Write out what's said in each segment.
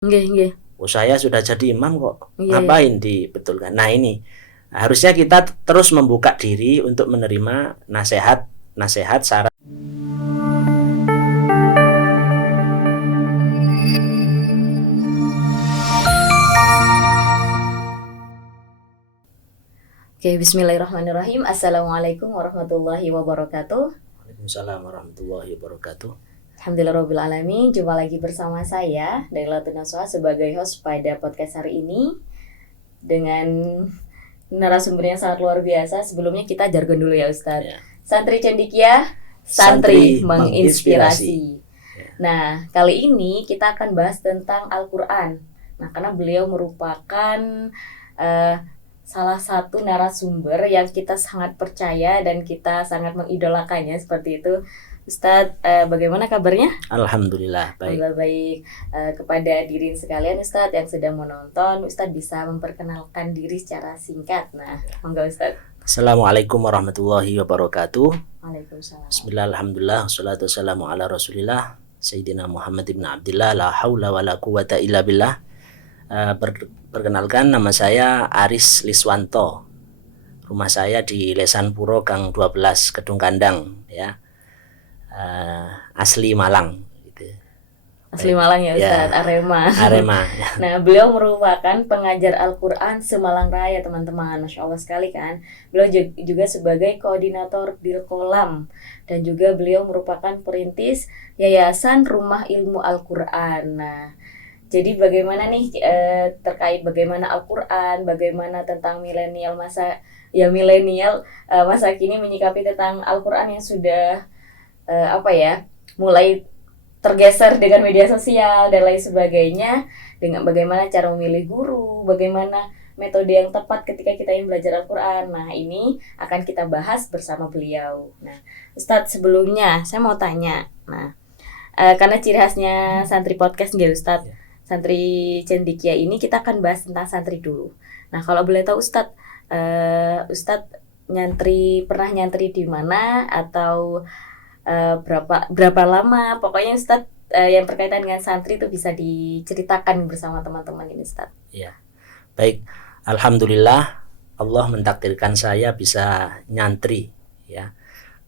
Nggih nggih. Oh, saya sudah jadi imam kok, Iya iya. ngapain dibetulkan? Nah ini harusnya kita terus membuka diri untuk menerima nasihat, saran. Oke, bismillahirrahmanirrahim. Assalamualaikum warahmatullahi wabarakatuh. Waalaikumsalam warahmatullahi wabarakatuh. Alhamdulillahirrahmanirrahim. Jumpa lagi bersama saya Daila Tunaswa sebagai host pada podcast hari ini dengan narasumber yang sangat luar biasa. Sebelumnya kita jargon dulu ya Ustadz. Ya. Santri cendikia, santri menginspirasi. Nah, kali ini kita akan bahas tentang Al-Quran. Nah, karena beliau merupakan salah satu narasumber yang kita sangat percaya dan kita sangat mengidolakannya seperti itu. Ustadz, bagaimana kabarnya? Alhamdulillah baik. Alhamdulillah baik. Kepada diri sekalian Ustadz yang sedang menonton, Ustadz bisa memperkenalkan diri secara singkat. Nah, monggo Ustadz. Assalamualaikum warahmatullahi wabarakatuh. Waalaikumsalam. Bismillah, alhamdulillah, wassalatu wassalamu ala rasulillah Sayyidina Muhammad ibn Abdillah, la hawla wa la quwata illa billah. Perkenalkan, nama saya Aris Liswanto. Rumah saya di Lesan Puro Gang 12 Kedung Kandang ya. Asli Malang gitu. Asli Malang ya Ustadz, ya. Arema. Nah, beliau merupakan pengajar Al-Quran Semalang Raya teman-teman. Masya Allah sekali kan. Beliau juga sebagai koordinator Dirkolam. Dan juga beliau merupakan perintis Yayasan Rumah Ilmu Al-Quran. Nah, jadi bagaimana nih terkait bagaimana Al-Quran, bagaimana tentang milenial masa kini menyikapi tentang Al-Quran yang sudah mulai tergeser dengan media sosial dan lain sebagainya, dengan bagaimana cara memilih guru, bagaimana metode yang tepat ketika kita ingin belajar Al-Quran. Nah, ini akan kita bahas bersama beliau. Nah, Ustadz, sebelumnya saya mau tanya, karena ciri khasnya santri podcast nggak Ustadz, santri cendikia ini kita akan bahas tentang santri dulu. Nah, kalau boleh tahu Ustadz, Ustadz pernah nyantri di mana atau berapa lama? Pokoknya Ustadz yang berkaitan dengan santri itu bisa diceritakan bersama teman-teman ini Ustadz. Ya, baik. Alhamdulillah Allah mentakdirkan saya bisa nyantri ya.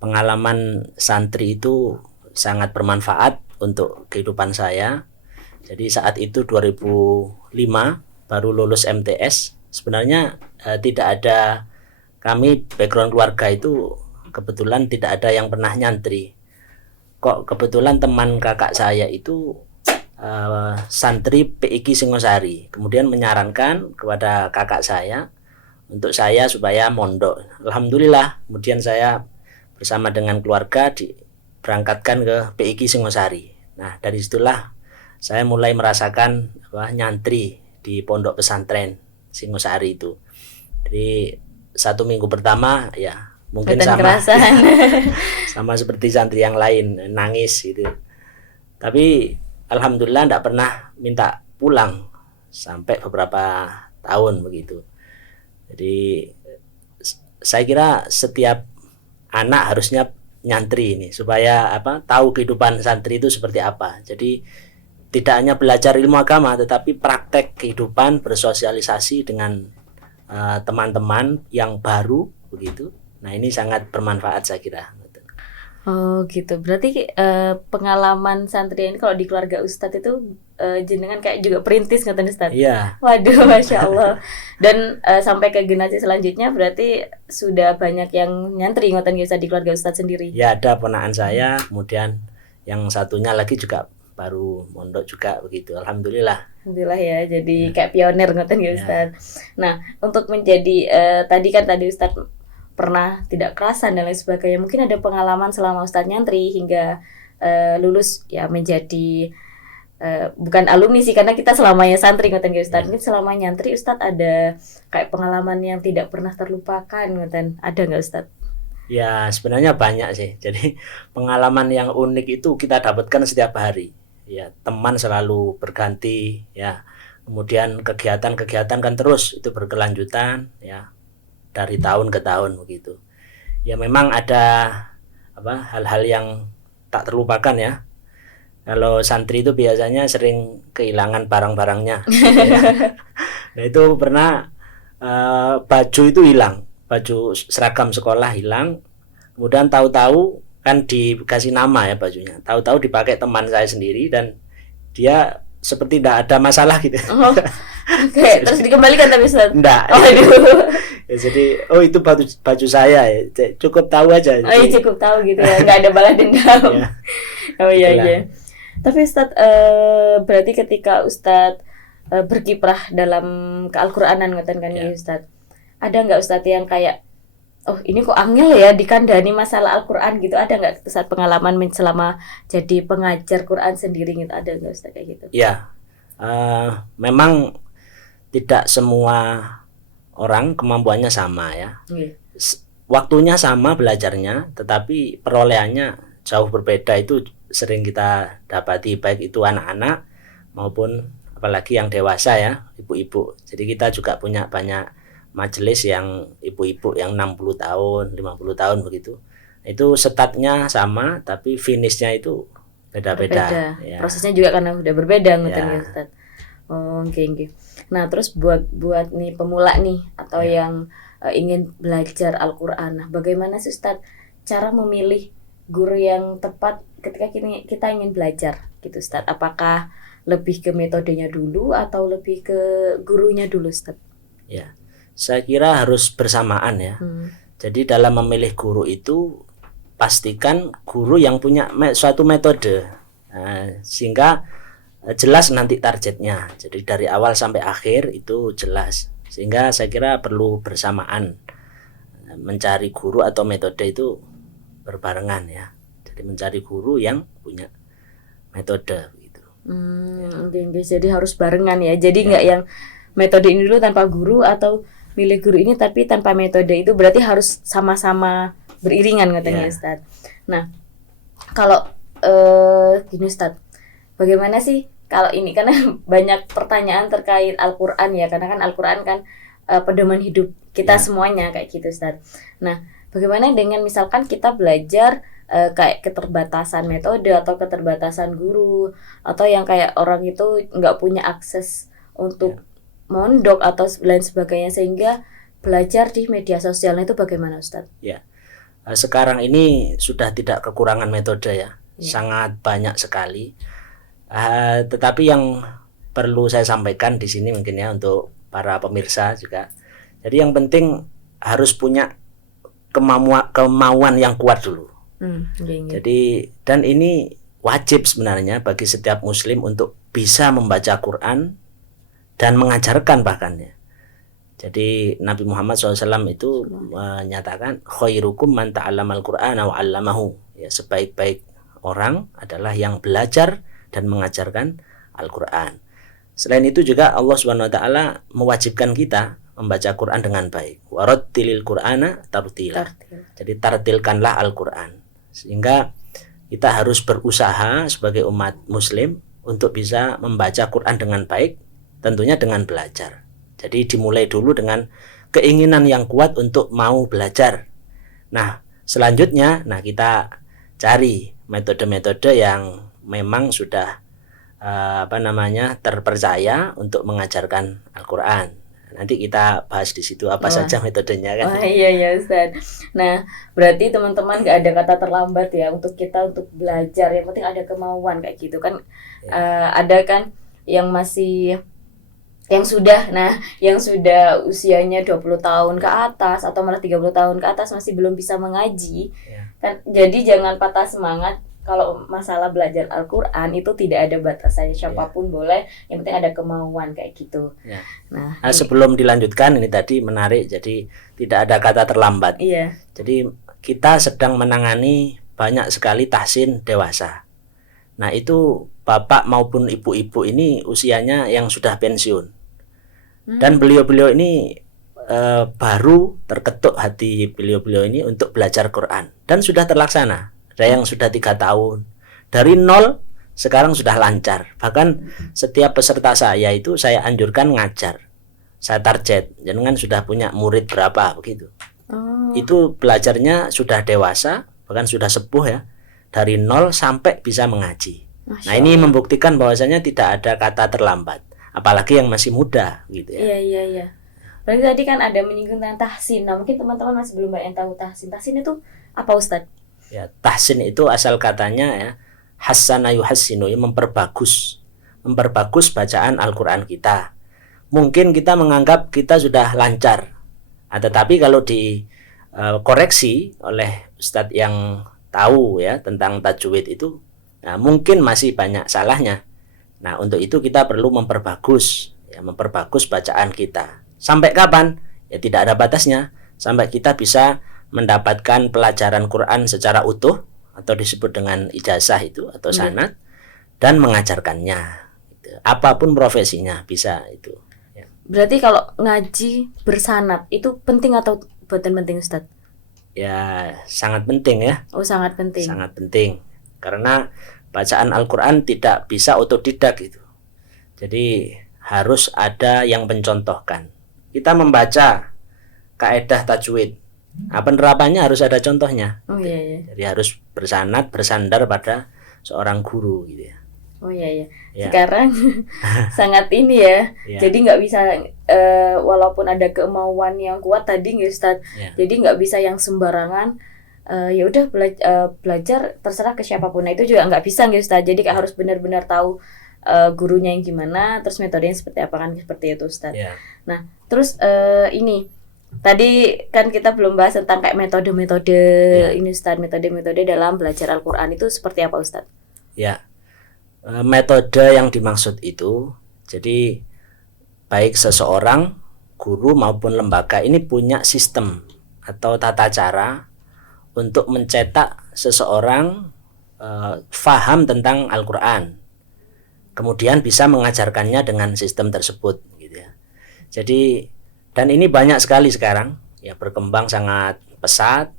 Pengalaman santri itu sangat bermanfaat untuk kehidupan saya. Jadi saat itu 2005 baru lulus MTS. Sebenarnya tidak ada, kami background keluarga itu kebetulan tidak ada yang pernah nyantri. Kok kebetulan teman kakak saya itu santri PIK Singosari, kemudian menyarankan kepada kakak saya untuk saya supaya mondok. Alhamdulillah, kemudian saya bersama dengan keluarga berangkatkan ke PIK Singosari. Nah, dari situlah saya mulai merasakan nyantri di pondok pesantren Singosari itu. Jadi 1 minggu pertama ya mungkin sama seperti santri yang lain, nangis gitu. Tapi alhamdulillah tidak pernah minta pulang sampai beberapa tahun begitu. Jadi saya kira setiap anak harusnya nyantri ini supaya tahu kehidupan santri itu seperti apa. Jadi tidak hanya belajar ilmu agama tetapi praktek kehidupan, bersosialisasi dengan teman-teman yang baru begitu. Nah, ini sangat bermanfaat saya kira. Oh gitu. Berarti pengalaman santri ini kalau di keluarga Ustadz itu jenengan kayak juga perintis ngatain Ustadz. Iya. Waduh, Masya Allah. Dan sampai ke generasi selanjutnya berarti sudah banyak yang nyantri ngatain Ustadz di keluarga Ustadz sendiri. Ya, ada ponakan saya, kemudian yang satunya lagi juga baru mondok juga begitu. Alhamdulillah. Alhamdulillah ya, jadi kayak pionir ngatain Ustadz. Nah, untuk menjadi tadi Ustadz pernah tidak kerasan dan lain sebagainya. Mungkin ada pengalaman selama Ustadz nyantri hingga lulus ya menjadi bukan alumni sih karena kita selamanya santri ngoten Ustadz. Mungkin selama nyantri Ustadz ada kayak pengalaman yang tidak pernah terlupakan ngoten. Ada nggak Ustadz? Ya, sebenarnya banyak sih. Jadi pengalaman yang unik itu kita dapatkan setiap hari. Ya, teman selalu berganti ya. Kemudian kegiatan-kegiatan kan terus itu berkelanjutan ya. Dari tahun ke tahun begitu. Ya memang ada hal-hal yang tak terlupakan ya. Kalau santri itu biasanya sering kehilangan barang-barangnya, gitu ya. Nah itu pernah baju itu hilang, baju seragam sekolah hilang, kemudian tahu-tahu kan dikasih nama ya bajunya, tahu-tahu dipakai teman saya sendiri dan dia seperti tidak ada masalah gitu. Oh, oke. Terus dikembalikan tapi Ustaz. Enggak. Oh, aduh. Ya, jadi itu baju saya ya. Cukup tahu aja. Oh iya, cukup tahu gitu ya, nggak ada balas dendam. Ya, Oh iya itulah. iya. Tapi Ustadz, berarti ketika Ustadz berkiprah dalam kealquranan ngoten kan ya Ya. Ustadz, ada nggak Ustadz yang kayak, oh ini kok angel ya dikandani masalah Al-Quran gitu, ada nggak saat pengalaman selama jadi pengajar Quran sendiri gitu, ada nggak Ustadz kayak gitu? Ya, memang tidak semua orang kemampuannya sama ya. Iya. Waktunya sama belajarnya, tetapi perolehannya jauh berbeda. Itu sering kita dapati baik itu anak-anak maupun apalagi yang dewasa ya, ibu-ibu. Jadi kita juga punya banyak majelis yang ibu-ibu yang 60 tahun, 50 tahun begitu. Itu statnya sama tapi finishnya itu beda-beda. Berbeda. Ya. Prosesnya juga karena udah berbeda ngoten Ya. ya Ustadz. Oh, oke. Nah, terus buat nih pemula nih atau Ya. yang ingin belajar Al-Qur'an. Nah, bagaimana sih Ustadz cara memilih guru yang tepat ketika kita ingin belajar gitu Ustadz? Apakah lebih ke metodenya dulu atau lebih ke gurunya dulu Ustadz? Ya. Saya kira harus bersamaan ya. Jadi dalam memilih guru itu pastikan guru yang punya suatu metode, sehingga jelas nanti targetnya. Jadi dari awal sampai akhir itu jelas. Sehingga saya kira perlu bersamaan mencari guru atau metode itu berbarengan ya. Jadi mencari guru yang punya metode gitu. Oke. Jadi harus barengan ya. Jadi nggak yang metode ini dulu tanpa guru atau milih guru ini tapi tanpa metode, itu berarti harus sama-sama beriringan katanya Ustadz. Nah, kalau gini Ustadz, bagaimana sih kalau ini, karena banyak pertanyaan terkait Al-Quran ya, karena kan Al-Quran kan pedoman hidup kita semuanya kayak gitu Ustadz. Nah, bagaimana dengan misalkan kita belajar kayak keterbatasan metode atau keterbatasan guru, atau yang kayak orang itu nggak punya akses untuk mondok atau lain sebagainya, sehingga belajar di media sosial itu bagaimana Ustadz? Ya, sekarang ini sudah tidak kekurangan metode ya, sangat banyak sekali. Tetapi yang perlu saya sampaikan di sini mungkin ya untuk para pemirsa juga. Jadi yang penting harus punya kemauan yang kuat dulu. Jadi dan ini wajib sebenarnya bagi setiap muslim untuk bisa membaca Quran dan mengajarkan bahkan ya. Jadi Nabi Muhammad SAW itu menyatakan khairukum man ta'allamal Qur'ana wa 'allamahu. Ya, sebaik-baik orang adalah yang belajar dan mengajarkan Al-Qur'an. Selain itu juga Allah Subhanahu wa taala mewajibkan kita membaca Quran dengan baik. Warattilil Qur'ana tartila. Jadi tartilkanlah Al-Qur'an. Sehingga kita harus berusaha sebagai umat muslim untuk bisa membaca Quran dengan baik, tentunya dengan belajar. Jadi dimulai dulu dengan keinginan yang kuat untuk mau belajar. Nah, selanjutnya kita cari metode-metode yang memang sudah terpercaya untuk mengajarkan Al-Qur'an. Nanti kita bahas di situ apa saja metodenya kan. Oh iya Ustaz. Nah, berarti teman-teman gak ada kata terlambat ya untuk kita untuk belajar. Yang penting ada kemauan kayak gitu kan. Ada kan yang masih yang sudah usianya 20 tahun ke atas atau malah 30 tahun ke atas masih belum bisa mengaji. Kan jadi jangan patah semangat. Kalau masalah belajar Al-Quran itu tidak ada batasannya, siapapun boleh, yang penting ada kemauan kayak gitu. Nah, sebelum dilanjutkan ini tadi menarik, jadi tidak ada kata terlambat. Jadi kita sedang menangani banyak sekali tahsin dewasa. Nah itu bapak maupun ibu-ibu ini usianya yang sudah pensiun. Dan beliau-beliau ini baru terketuk hati beliau-beliau ini untuk belajar Quran dan sudah terlaksana. Ada yang sudah 3 tahun dari 0 sekarang sudah lancar. Bahkan setiap peserta saya itu saya anjurkan ngajar. Saya target, jangan sudah punya murid berapa begitu. Itu belajarnya sudah dewasa, bahkan sudah sepuh ya. Dari 0 sampai bisa mengaji. Masya Nah, ini Allah. membuktikan bahwasanya tidak ada kata terlambat, apalagi yang masih muda gitu ya. Iya, iya, iya. Berarti tadi kan ada menyinggung tentang tahsin. Nah, mungkin teman-teman masih belum banyak yang tahu tahsin. Tahsin itu apa, Ustadz? Ya, tahsin itu asal katanya ya, hassana yuhassinu, ya, memperbagus. Memperbagus bacaan Al-Qur'an kita. Mungkin kita menganggap kita sudah lancar. Tetapi kalau dikoreksi oleh ustadz yang tahu ya tentang tajwid itu, nah, mungkin masih banyak salahnya. Nah, untuk itu kita perlu memperbagus, ya, memperbagus bacaan kita. Sampai kapan? Ya tidak ada batasnya. Sampai kita bisa mendapatkan pelajaran Quran secara utuh atau disebut dengan ijazah itu atau sanad dan mengajarkannya. Gitu. Apapun profesinya bisa itu. Ya. Berarti kalau ngaji bersanad itu penting atau bukan penting, Ustadz? Ya, sangat penting ya. Oh, sangat penting. Sangat penting. Karena bacaan Al-Quran tidak bisa otodidak itu. Jadi harus ada yang mencontohkan. Kita membaca kaidah tajwid. Penerapannya harus ada contohnya. Oh iya, iya. Jadi harus bersanad, bersandar pada seorang guru gitu ya. Oh iya, iya. Ya. Sekarang sangat ini ya. Ya. Jadi nggak bisa walaupun ada kemauan yang kuat tadi nggak, Ustadz. Ya. Jadi nggak bisa yang sembarangan. Ya udah belajar terserah ke siapapun. Nah, itu juga nggak bisa nggak, Ustadz. Jadi harus benar-benar tahu gurunya yang gimana, terus metodenya seperti apa, kan seperti itu, Ustadz. Ya. Nah, terus ini tadi kan kita belum bahas tentang kayak metode-metode ini, Ustadz. Metode-metode dalam belajar Al-Quran itu seperti apa, Ustadz? Ya. Metode yang dimaksud itu, jadi baik seseorang, guru maupun lembaga ini punya sistem atau tata cara untuk mencetak seseorang faham tentang Al-Quran, kemudian bisa mengajarkannya dengan sistem tersebut gitu ya. Jadi, dan ini banyak sekali sekarang ya, berkembang sangat pesat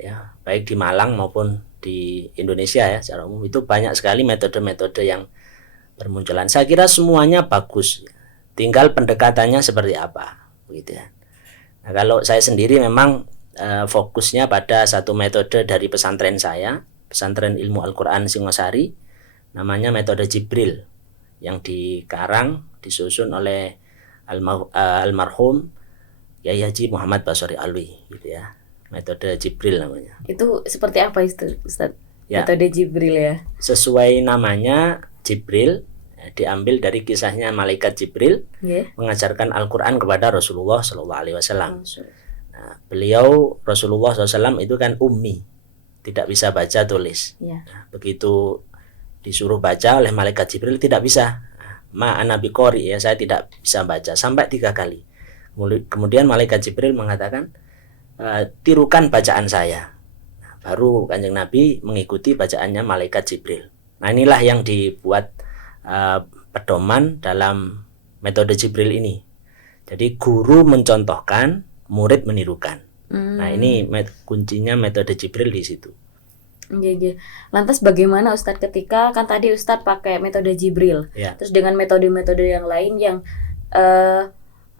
ya, baik di Malang maupun di Indonesia ya, secara umum itu banyak sekali metode-metode yang bermunculan. Saya kira semuanya bagus, tinggal pendekatannya seperti apa begitu ya. Nah, kalau saya sendiri memang fokusnya pada satu metode dari pesantren saya, pesantren ilmu Al-Quran Singosari, namanya metode Jibril, yang dikarang, disusun oleh almarhum Yai Haji Muhammad Basori Alwi gitu ya. Metode Jibril namanya. Itu seperti apa itu, Ustadz? Ya. Metode Jibril ya. Sesuai namanya Jibril, diambil dari kisahnya malaikat Jibril mengajarkan Al-Quran kepada Rasulullah SAW. Nah, beliau Rasulullah SAW itu kan ummi, tidak bisa baca tulis. Nah, begitu disuruh baca oleh malaikat Jibril tidak bisa. Ma ana biqori, ya, saya tidak bisa baca sampai 3 kali. Kemudian malaikat Jibril mengatakan, tirukan bacaan saya. Nah, baru Kanjeng Nabi mengikuti bacaannya malaikat Jibril. Nah, inilah yang dibuat pedoman dalam metode Jibril ini. Jadi guru mencontohkan, murid menirukan. Nah, ini kuncinya metode Jibril di situ. Lantas bagaimana Ustadz ketika kan tadi Ustadz pakai metode Jibril, terus dengan metode-metode yang lain yang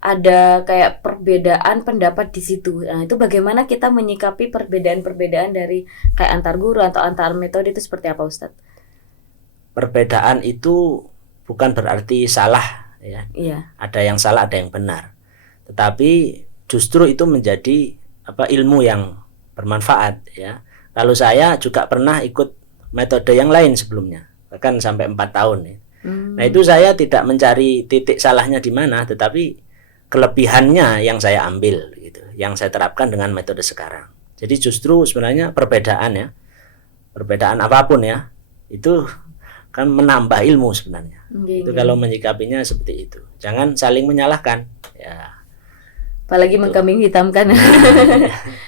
ada kayak perbedaan pendapat di situ. Nah, itu bagaimana kita menyikapi perbedaan-perbedaan dari kayak antar guru atau antar metode itu seperti apa, Ustadz? Perbedaan itu bukan berarti salah ya. Iya. Ada yang salah, ada yang benar. Tetapi justru itu menjadi ilmu yang bermanfaat ya. Kalau saya juga pernah ikut metode yang lain sebelumnya, bahkan sampai 4 tahun ya. Nah, itu saya tidak mencari titik salahnya di mana, tetapi kelebihannya yang saya ambil gitu, yang saya terapkan dengan metode sekarang. Jadi justru sebenarnya perbedaan ya, perbedaan apapun ya, itu kan menambah ilmu sebenarnya. Itu kalau menyikapinya seperti itu. Jangan saling menyalahkan ya. Apalagi gitu. Mengkambing hitamkan.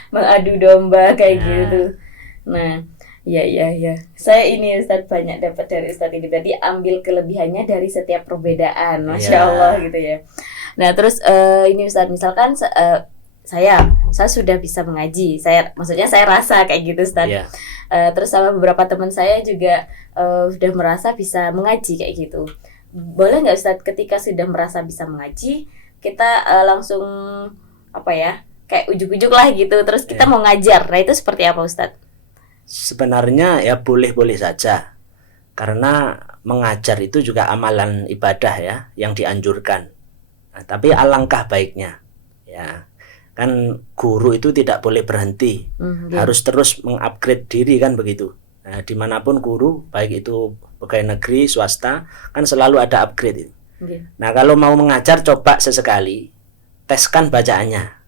Mengadu domba kayak gitu. Nah, ya. Saya ini Ustadz banyak dapat dari Ustadz ini. Berarti ambil kelebihannya dari setiap perbedaan. Masya Allah gitu ya. Nah, terus ini Ustadz, misalkan saya sudah bisa mengaji. Maksudnya saya rasa kayak gitu, Ustadz. Terus sama beberapa teman saya juga sudah merasa bisa mengaji kayak gitu. Boleh nggak Ustadz ketika sudah merasa bisa mengaji, kita langsung kayak ujuk-ujuk lah gitu, terus kita mau ngajar. Nah, itu seperti apa, Ustadz? Sebenarnya ya boleh-boleh saja. karena mengajar itu juga amalan ibadah ya yang dianjurkan. Nah, tapi alangkah baiknya ya kan guru itu tidak boleh berhenti, harus terus mengupgrade diri kan begitu. Nah, dimanapun guru, baik itu pegawai negeri, swasta, kan selalu ada upgrade itu. Nah, kalau mau mengajar coba sesekali teskan bacaannya.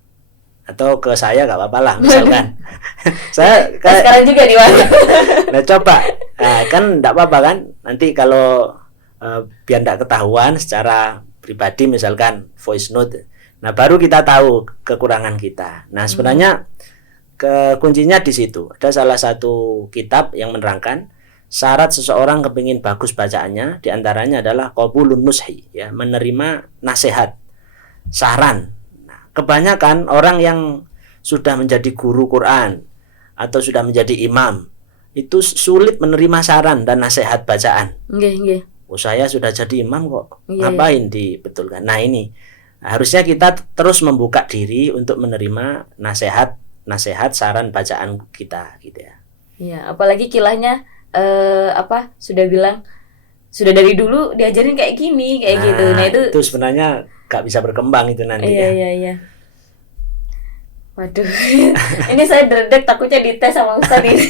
Atau ke saya nggak apa-apa lah misalkan. Saya sekarang juga di mana? Nah, coba. Nah, kan enggak apa-apa kan? Nanti kalau biar enggak ketahuan secara pribadi misalkan voice note. Nah, baru kita tahu kekurangan kita. Nah, sebenarnya kuncinya di situ. Ada salah satu kitab yang menerangkan syarat seseorang kepingin bagus bacaannya diantaranya adalah qabulun nushi, ya, menerima nasihat, saran. Nah, kebanyakan orang yang sudah menjadi guru Quran atau sudah menjadi imam itu sulit menerima saran dan nasihat bacaan. Oh, saya sudah jadi imam kok, ngapain dibetulkan? Nah, ini harusnya kita terus membuka diri untuk menerima nasihat saran bacaan kita gitu ya. Iya, apalagi kilahnya sudah bilang sudah dari dulu diajarin kayak gini kayak gitu. Nah, itu sebenarnya gak bisa berkembang itu nanti. Iya. Waduh. Ini saya dredeg takutnya dites sama Ustaz ini.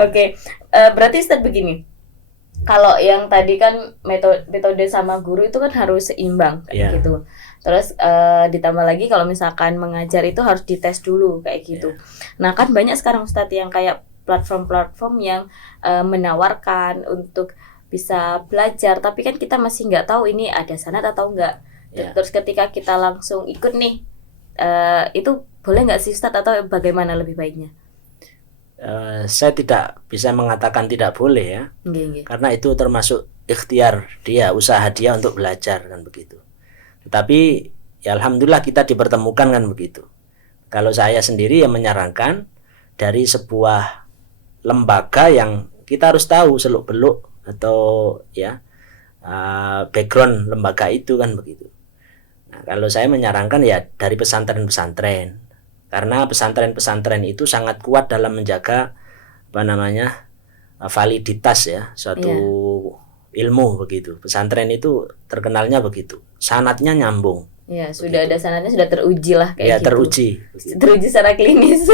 Oke. Berarti Ustaz begini. Kalau yang tadi kan metode sama guru itu kan harus seimbang kayak gitu. Terus ditambah lagi kalau misalkan mengajar itu harus dites dulu kayak gitu. Nah, kan banyak sekarang Ustadz yang kayak platform-platform yang menawarkan untuk bisa belajar, tapi kan kita masih nggak tahu ini ada sanad atau enggak. Terus ketika kita langsung ikut nih, itu boleh nggak sih Ustadz atau bagaimana lebih baiknya? Saya tidak bisa mengatakan tidak boleh ya, karena itu termasuk ikhtiar dia, usaha dia untuk belajar kan begitu. Tetapi ya alhamdulillah kita dipertemukan kan begitu. Kalau saya sendiri yang menyarankan dari sebuah lembaga yang kita harus tahu seluk-beluk atau ya background lembaga itu kan begitu. Nah, kalau saya menyarankan ya dari pesantren-pesantren, karena pesantren-pesantren itu sangat kuat dalam menjaga validitas ya suatu ilmu begitu. Pesantren itu terkenalnya begitu, sanadnya nyambung. Ya, sudah ada sanadnya, sudah teruji lah kayak gitu. Teruji secara klinis.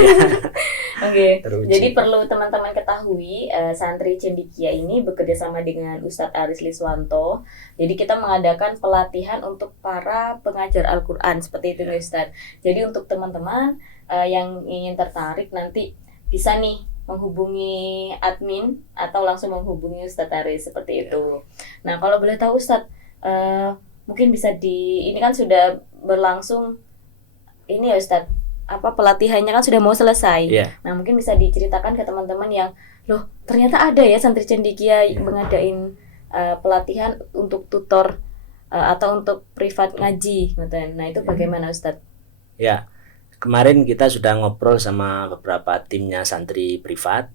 Oke. Jadi perlu teman-teman ketahui, santri Cendekia ini bekerja sama dengan Ustadz Aris Liswanto. Jadi kita mengadakan pelatihan untuk para pengajar Al-Qur'an seperti itu nih Ustadz. Jadi untuk teman-teman yang ingin tertarik nanti bisa nih menghubungi admin atau langsung menghubungi Ustadz Aris seperti itu. Nah, kalau boleh tahu Ustadz, mungkin bisa ini kan sudah berlangsung ini ya Ustadz, pelatihannya kan sudah mau selesai. Nah, mungkin bisa diceritakan ke teman-teman yang loh ternyata ada ya santri Cendekia mengadain pelatihan untuk tutor atau untuk privat ngaji. Nah, itu bagaimana Ustadz? Ya, kemarin kita sudah ngobrol sama beberapa timnya santri privat.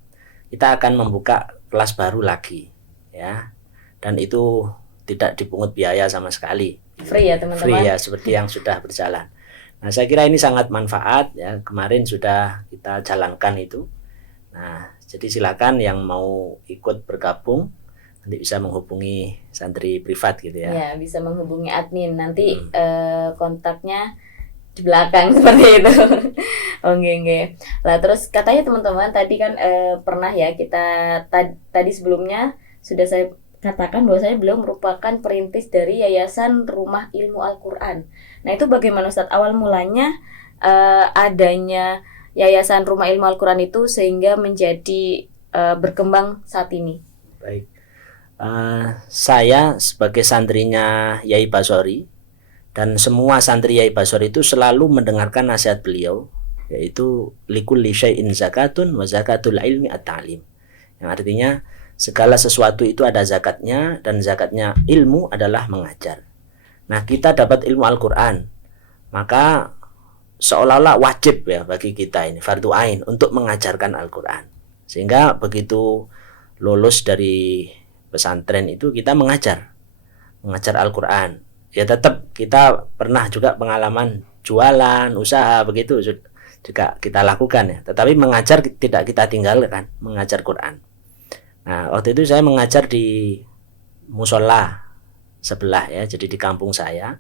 Kita akan membuka kelas baru lagi ya, dan itu tidak dipungut biaya sama sekali. Free ya teman-teman. Free ya, seperti yang sudah berjalan. Nah, saya kira ini sangat manfaat ya. Kemarin sudah kita jalankan itu. Nah, jadi silakan yang mau ikut bergabung nanti bisa menghubungi santri privat gitu ya. Ya, bisa menghubungi admin. Nanti kontaknya di belakang seperti itu. Oke. Lah terus katanya teman-teman tadi kan pernah ya kita tadi sebelumnya sudah saya katakan bahwasanya beliau merupakan perintis dari Yayasan Rumah Ilmu Al-Qur'an. Nah, itu bagaimana Ustadz awal mulanya adanya Yayasan Rumah Ilmu Al-Qur'an itu sehingga menjadi berkembang saat ini? Baik. Saya sebagai santrinya Yai Basori dan semua santri Yai Basori itu selalu mendengarkan nasihat beliau, yaitu likulli syai'in zakatun wa zakatul ilmi at-ta'lim. Yang artinya segala sesuatu itu ada zakatnya, dan zakatnya ilmu adalah mengajar. Nah, kita dapat ilmu Al-Qur'an, maka seolah-olah wajib ya bagi kita ini fardu ain untuk mengajarkan Al-Qur'an. Sehingga begitu lulus dari pesantren itu kita mengajar Al-Qur'an. Ya tetap kita pernah juga pengalaman jualan, usaha begitu juga kita lakukan ya. Tetapi mengajar tidak kita tinggalkan, mengajar Quran. Nah, waktu itu saya mengajar di musola sebelah ya, jadi di kampung saya.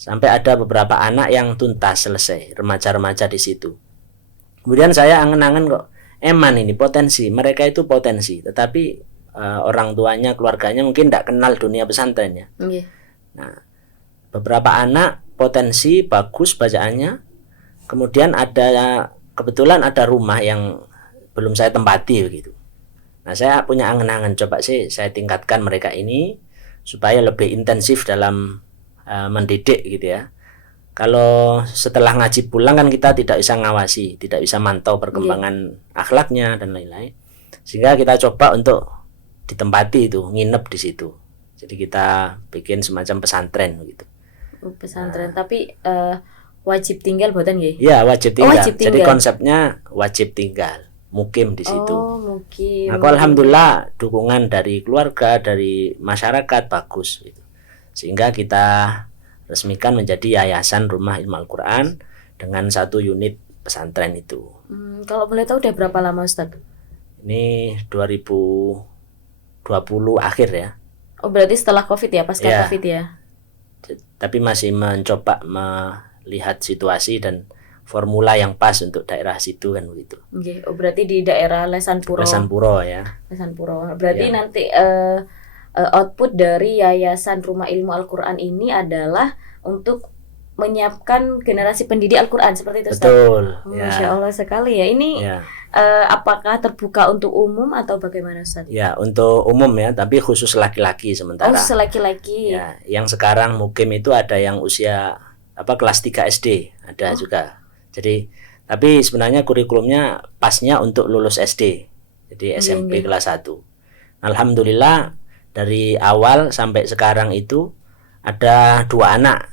Sampai ada beberapa anak yang tuntas selesai, remaja-remaja di situ. Kemudian saya angen-angen kok, eman ini potensi, mereka itu potensi, tetapi orang tuanya, keluarganya mungkin tidak kenal dunia pesantrennya. Nggih. Nah, beberapa anak potensi bagus bacaannya, kemudian kebetulan ada rumah yang belum saya tempati begitu. Nah, saya punya angen-angen, coba sih saya tingkatkan mereka ini supaya lebih intensif dalam mendidik gitu ya. Kalau setelah ngaji pulang kan kita tidak bisa ngawasi, tidak bisa mantau perkembangan akhlaknya dan lain-lain. Sehingga kita coba untuk ditempati itu, nginep di situ. Jadi kita bikin semacam pesantren begitu. Pesantren, tapi wajib tinggal buatan nggih? Iya, wajib tinggal. Wajib Jadi tinggal. konsepnya wajib tinggal, mukim di situ. Oh, mukim. Nah, alhamdulillah dukungan dari keluarga, dari masyarakat bagus gitu. Sehingga kita resmikan menjadi Yayasan Rumah Ilmu Al-Quran dengan 1 unit pesantren itu. Kalau boleh tahu udah berapa lama Ustaz? Ini 2020 akhir ya. Oh, berarti setelah Covid ya, pasca Ya. Covid ya. Tapi masih mencoba melihat situasi dan formula yang pas untuk daerah situ kan begitu. Oke, oh, berarti di daerah Lesanpuro. Lesanpuro ya. Lesanpuro. Berarti Ya. nanti output dari Yayasan Rumah Ilmu Al-Quran ini adalah untuk menyiapkan generasi pendidik Al-Quran seperti itu Ustaz? Betul. Masya Allah sekali ya. Ini Ya. apakah terbuka untuk umum atau bagaimana Ustaz? Ya, untuk umum ya, tapi khusus laki-laki sementara. Oh, selaki-laki. Ya, yang sekarang mukim itu ada yang usia kelas 3 SD, ada juga. Jadi, tapi sebenarnya kurikulumnya pasnya untuk lulus SD. Jadi SMP kelas 1. Alhamdulillah dari awal sampai sekarang itu ada 2 anak.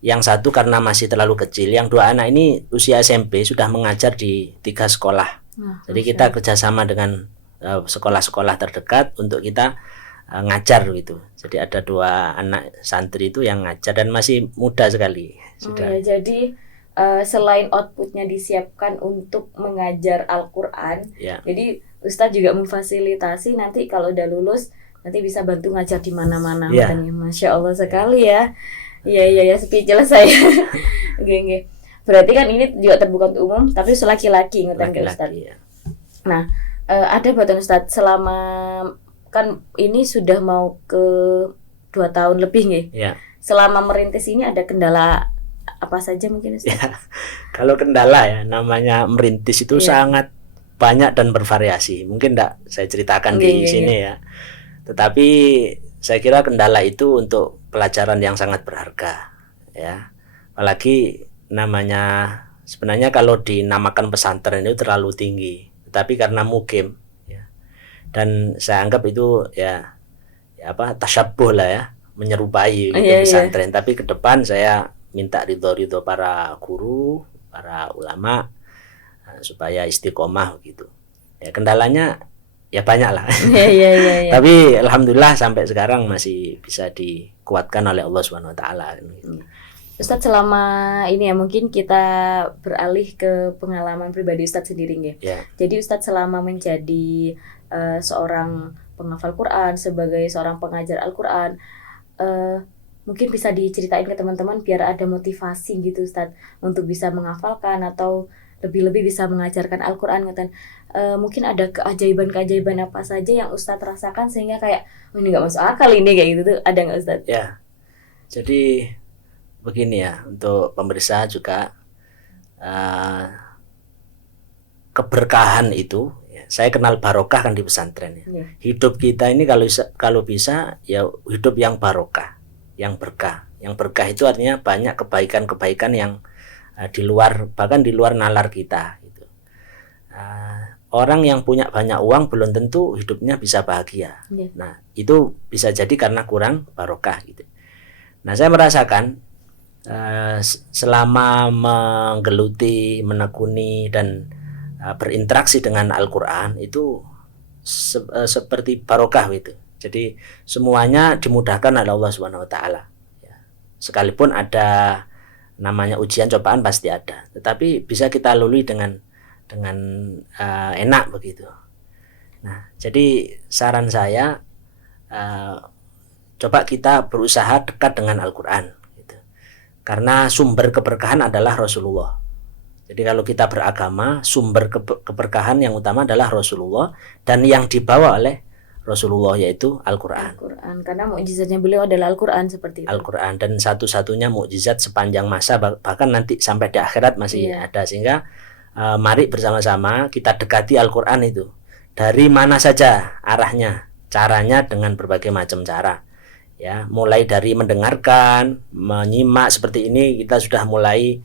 Yang satu karena masih terlalu kecil, yang 2 anak ini usia SMP sudah mengajar di 3 sekolah. Jadi kita kerjasama dengan sekolah-sekolah terdekat untuk kita ngajar gitu. Jadi ada 2 anak santri itu yang ngajar dan masih muda sekali. Sudah. Ya, jadi selain outputnya disiapkan untuk mengajar Al-Quran, ya. Jadi Ustadz juga memfasilitasi nanti kalau udah lulus nanti bisa bantu ngajar di mana-mana. Ya. Masya Allah sekali ya. Iya, speechless saya. Oke. Berarti kan ini juga terbuka untuk umum, tapi laki-laki Ustadz. Ya. Nah, ada buatan Ustadz selama kan ini sudah mau ke 2 tahun lebih nih. Ya. Selama merintis ini ada kendala apa saja mungkin Ustadz? Ya. Kalau kendala ya, namanya merintis itu sangat banyak dan bervariasi. Mungkin enggak saya ceritakan di sini ya. Tetapi saya kira kendala itu untuk pelajaran yang sangat berharga ya. Apalagi namanya sebenarnya kalau dinamakan pesantren itu terlalu tinggi, tetapi karena mukim ya. Dan saya anggap itu ya tasyabuh lah ya, menyerupai gitu pesantren. Tapi ke depan saya minta ridho para guru, para ulama supaya istiqomah gitu. Ya kendalanya ya banyak lah. Iya. Tapi alhamdulillah sampai sekarang masih bisa dikuatkan oleh Allah Subhanahu wa taala gitu. Ustadz selama ini ya mungkin kita beralih ke pengalaman pribadi Ustadz sendiri nih. Ya. Jadi Ustadz selama menjadi seorang penghafal Quran, sebagai seorang pengajar Al-Quran, mungkin bisa diceritain ke teman-teman biar ada motivasi gitu Ustadz untuk bisa menghafalkan atau lebih-lebih bisa mengajarkan Al-Quran mungkin ada keajaiban-keajaiban apa saja yang Ustadz rasakan sehingga kayak ini nggak masuk akal ini kayak gitu tuh, ada nggak Ustadz? Ya, jadi begini ya, untuk pemirsa juga keberkahan itu ya, saya kenal barokah kan di pesantren ya. Hidup kita ini kalau bisa ya hidup yang barokah, yang berkah. Yang berkah itu artinya banyak kebaikan-kebaikan yang di luar, bahkan di luar nalar kita gitu. Orang yang punya banyak uang belum tentu hidupnya bisa bahagia. Nah, itu bisa jadi karena kurang barokah gitu. Nah, saya merasakan selama menggeluti, menekuni dan berinteraksi dengan Al-Quran itu seperti barokah gitu. Jadi semuanya dimudahkan oleh Allah Subhanahu wa taala. Ya. Sekalipun ada namanya ujian, cobaan pasti ada, tetapi bisa kita lalui dengan enak begitu. Nah, jadi saran saya, eh, coba kita berusaha dekat dengan Al-Quran gitu. Karena sumber keberkahan adalah Rasulullah. Jadi kalau kita beragama, sumber keberkahan yang utama adalah Rasulullah dan yang dibawa oleh Rasulullah yaitu Al-Quran. Al-Quran, karena mukjizatnya beliau adalah Al-Quran seperti itu. Al-Quran dan satu-satunya mukjizat sepanjang masa, bahkan nanti sampai di akhirat masih ada. Sehingga mari bersama-sama kita dekati Al-Quran itu dari mana saja arahnya, caranya dengan berbagai macam cara. Ya, mulai dari mendengarkan, menyimak seperti ini kita sudah mulai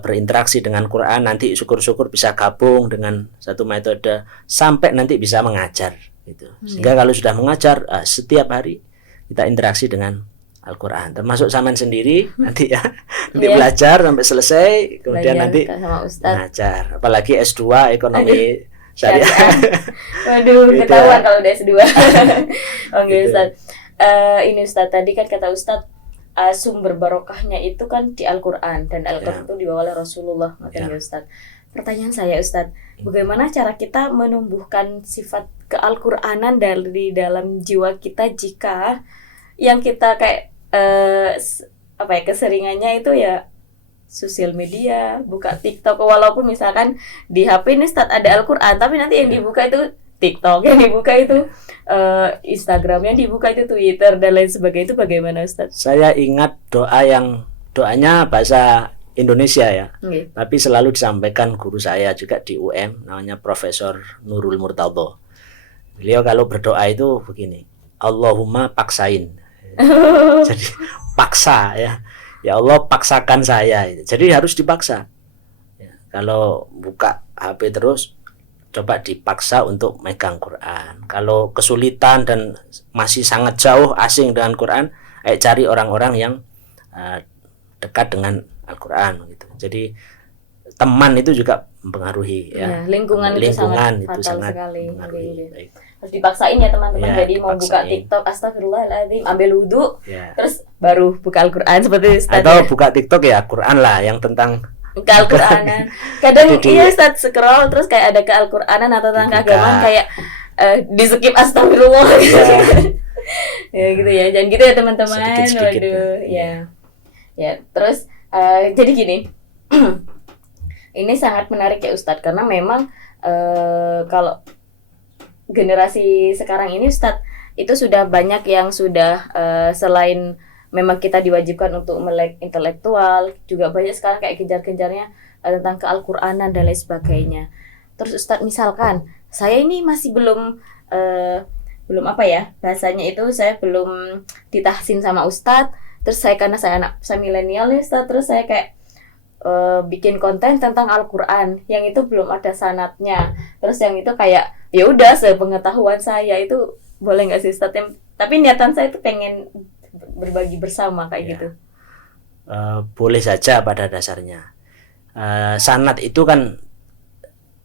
berinteraksi dengan Quran. Nanti syukur-syukur bisa gabung dengan satu metode sampai nanti bisa mengajar gitu. Sehingga kalau sudah mengajar setiap hari kita interaksi dengan Al-Quran, termasuk sampean sendiri nanti ya, nanti belajar sampai selesai, kemudian nanti mengajar. Apalagi S2 ekonomi syariah. Waduh, ketahuan kalau udah S2. Oke, Ustaz. Ini Ustaz, tadi kan kata Ustaz sumber barokahnya itu kan di Al-Quran, dan Al-Quran itu dibawa oleh Rasulullah, makanya Ustaz. Pertanyaan saya Ustaz, bagaimana cara kita menumbuhkan sifat ke-Al-Quranan dari dalam jiwa kita jika yang kita kayak keseringannya itu ya sosial media, buka TikTok, walaupun misalkan di HP ini Ustaz ada Al-Quran, tapi nanti yang dibuka itu TikTok, yang dibuka itu Instagram, yang dibuka itu Twitter dan lain sebagainya. Itu bagaimana Ustaz? Saya ingat doanya bahasa Indonesia ya, tapi selalu disampaikan guru saya juga di UM, namanya Profesor Nurul Murtado. Beliau kalau berdoa itu begini, Allahumma paksain. Jadi paksa ya Allah paksakan saya, jadi harus dipaksa ya. Kalau buka HP terus, coba dipaksa untuk megang Quran. Kalau kesulitan dan masih sangat jauh asing dengan Quran, cari orang-orang yang dekat dengan Al-Quran gitu. Jadi teman itu juga mempengaruhi ya. Lingkungan itu sangat fatal sekali. Harus dipaksain ya teman-teman. Jadi mau buka TikTok, astagfirullahaladzim, ambil wudhu, terus baru buka Al-Quran seperti Ustaz. Atau buka TikTok ya Quran lah, yang tentang ke-Al-Quranan. Kadang iya Ustaz, scroll terus kayak ada ke-Al-Quranan atau tentang keagamaan, kayak di skip astagfirullah. Ya gitu ya. Jangan gitu ya teman-teman. Waduh, ya. Terus jadi gini. Ini sangat menarik ya Ustadz, karena memang kalau generasi sekarang ini Ustadz, itu sudah banyak yang sudah selain memang kita diwajibkan untuk melek intelektual, juga banyak sekarang kayak kejar-kejarnya tentang ke-Al-Quranan dan lain sebagainya. Terus Ustadz, misalkan saya ini masih belum bahasanya itu saya belum ditahsin sama Ustadz, terus karena saya milenial nih Ustadz, terus saya kayak bikin konten tentang Al-Quran yang itu belum ada sanadnya, terus yang itu kayak ya udah sepengetahuan saya itu boleh nggak sih Ustaz? Tapi niatan saya itu pengen berbagi bersama kayak gitu. Boleh saja pada dasarnya. Sanad itu kan,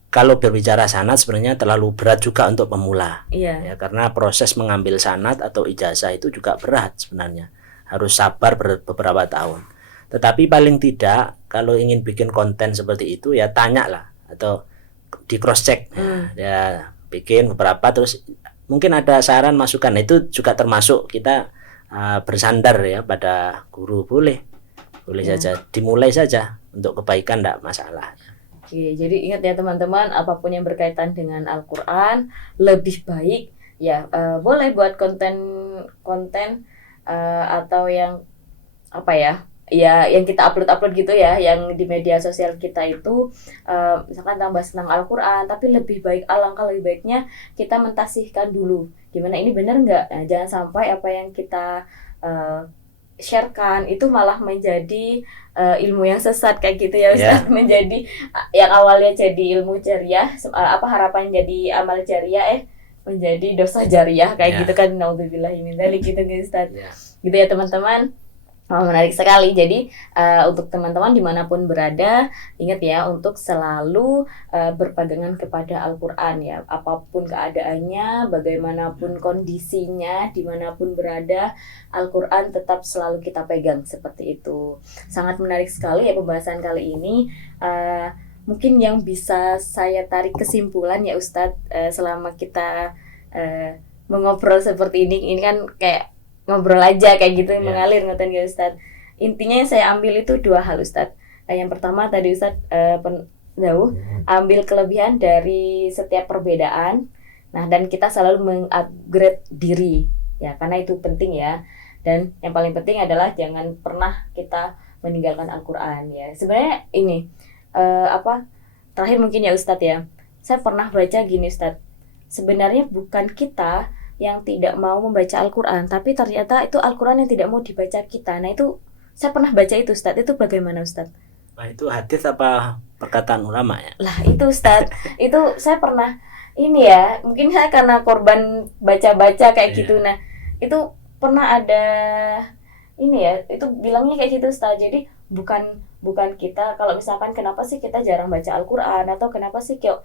kalau berbicara sanad sebenarnya terlalu berat juga untuk pemula. Ya, karena proses mengambil sanad atau ijazah itu juga berat sebenarnya. Harus sabar beberapa tahun. Tetapi paling tidak kalau ingin bikin konten seperti itu ya tanyalah atau di cross check ya bikin beberapa, terus mungkin ada saran masukan. Nah, itu juga termasuk kita bersandar ya pada guru, boleh saja, dimulai saja untuk kebaikan, tidak masalah. Oke, jadi ingat ya teman-teman, apapun yang berkaitan dengan Al-Quran lebih baik ya boleh buat konten atau yang yang kita upload gitu ya, yang di media sosial kita itu misalkan tambah senang Al-Quran, tapi alangkah lebih baiknya kita mentasihkan dulu gimana ini benar nggak. Nah, jangan sampai apa yang kita sharekan itu malah menjadi ilmu yang sesat kayak gitu ya Ustaz. Menjadi yang awalnya jadi ilmu jariah, harapan jadi amal jariah menjadi dosa jariah kayak gitu kan. Naudzubillahi min dzalik gitu Ustaz. Gitu ya teman-teman. Menarik sekali. Jadi untuk teman-teman dimanapun berada, ingat ya untuk selalu berpegangan kepada Al-Quran ya. Apapun keadaannya, bagaimanapun kondisinya, dimanapun berada, Al-Quran tetap selalu kita pegang seperti itu. Sangat menarik sekali ya pembahasan kali ini. mungkin yang bisa saya tarik kesimpulan ya Ustadz, selama kita mengobrol seperti ini kan kayak ngobrol aja kayak gitu, mengalir ngoten ya Ustadz. Intinya yang saya ambil itu dua hal Ustadz. Yang pertama tadi Ustadz jauh ambil kelebihan dari setiap perbedaan. Nah, dan kita selalu mengupgrade diri ya, karena itu penting ya. Dan yang paling penting adalah jangan pernah kita meninggalkan Al-Qur'an ya. Sebenarnya ini terakhir mungkin ya Ustadz ya. Saya pernah baca gini Ustadz. Sebenarnya bukan kita yang tidak mau membaca Al-Qur'an, tapi ternyata itu Al-Qur'an yang tidak mau dibaca kita. Nah, itu saya pernah baca itu Ustadz. Itu bagaimana Ustadz? Nah, itu hadis apa perkataan ulama ya? Lah itu Ustadz, itu saya pernah ini ya, mungkin saya karena korban baca-baca kayak gitu. Nah, itu pernah ada ini ya, itu bilangnya kayak gitu Ustadz. Jadi bukan kita, kalau misalkan kenapa sih kita jarang baca Al-Qur'an, atau kenapa sih kok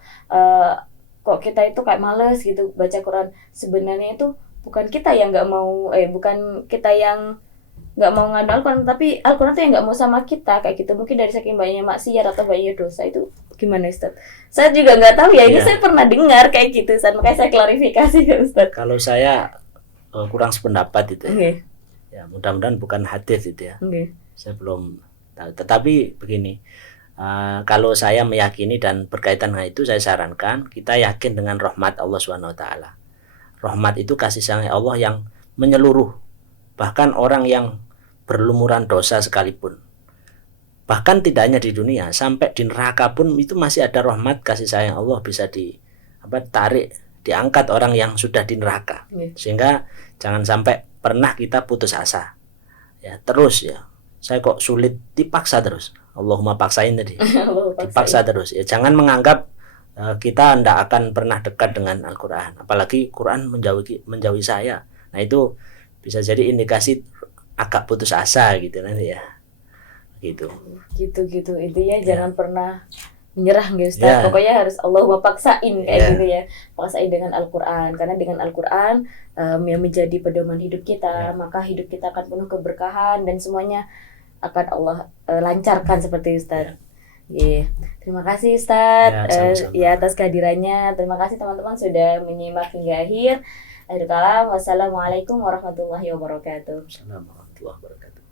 kita itu kayak males gitu baca Quran. Sebenarnya itu bukan kita yang nggak mau, bukan kita yang nggak mau ngadu Al-Quran, tapi Al-Quran tuh yang nggak mau sama kita kayak gitu. Mungkin dari saking banyaknya maksiat atau banyaknya dosa. Itu gimana Ustaz? Saya juga nggak tahu ya, ini saya pernah dengar kayak gitu Ustaz, makanya saya klarifikasi ya Ustaz. Kalau saya kurang sependapat itu ya. Ya mudah-mudahan bukan hadis itu ya. Saya belum tahu. Tetapi begini, kalau saya meyakini dan berkaitan dengan itu, saya sarankan kita yakin dengan rahmat Allah SWT. Rahmat itu kasih sayang Allah yang menyeluruh, bahkan orang yang berlumuran dosa sekalipun, bahkan tidak hanya di dunia, sampai di neraka pun itu masih ada rahmat kasih sayang Allah, bisa tarik, diangkat orang yang sudah di neraka. Sehingga jangan sampai pernah kita putus asa ya. Terus ya, saya kok sulit, dipaksa terus, Allahumma paksain tadi. Dipaksa terus ya. Jangan menganggap kita tidak akan pernah dekat dengan Al-Quran, apalagi Quran menjauhi saya. Nah, itu bisa jadi indikasi agak putus asa gitu nanti ya. Gitu intinya jangan pernah menyerah nggak Ustaz. Pokoknya harus Allahumma paksain kayak gitu ya. Paksain dengan Al-Quran, karena dengan Al-Quran yang menjadi pedoman hidup kita, maka hidup kita akan penuh keberkahan dan semuanya akan Allah lancarkan seperti Ustaz. Terima kasih Ustaz atas kehadirannya. Terima kasih teman-teman sudah menyimak hingga akhir. Akhir kalam, wassalamualaikum warahmatullahi wabarakatuh. Assalamualaikum warahmatullahi wabarakatuh.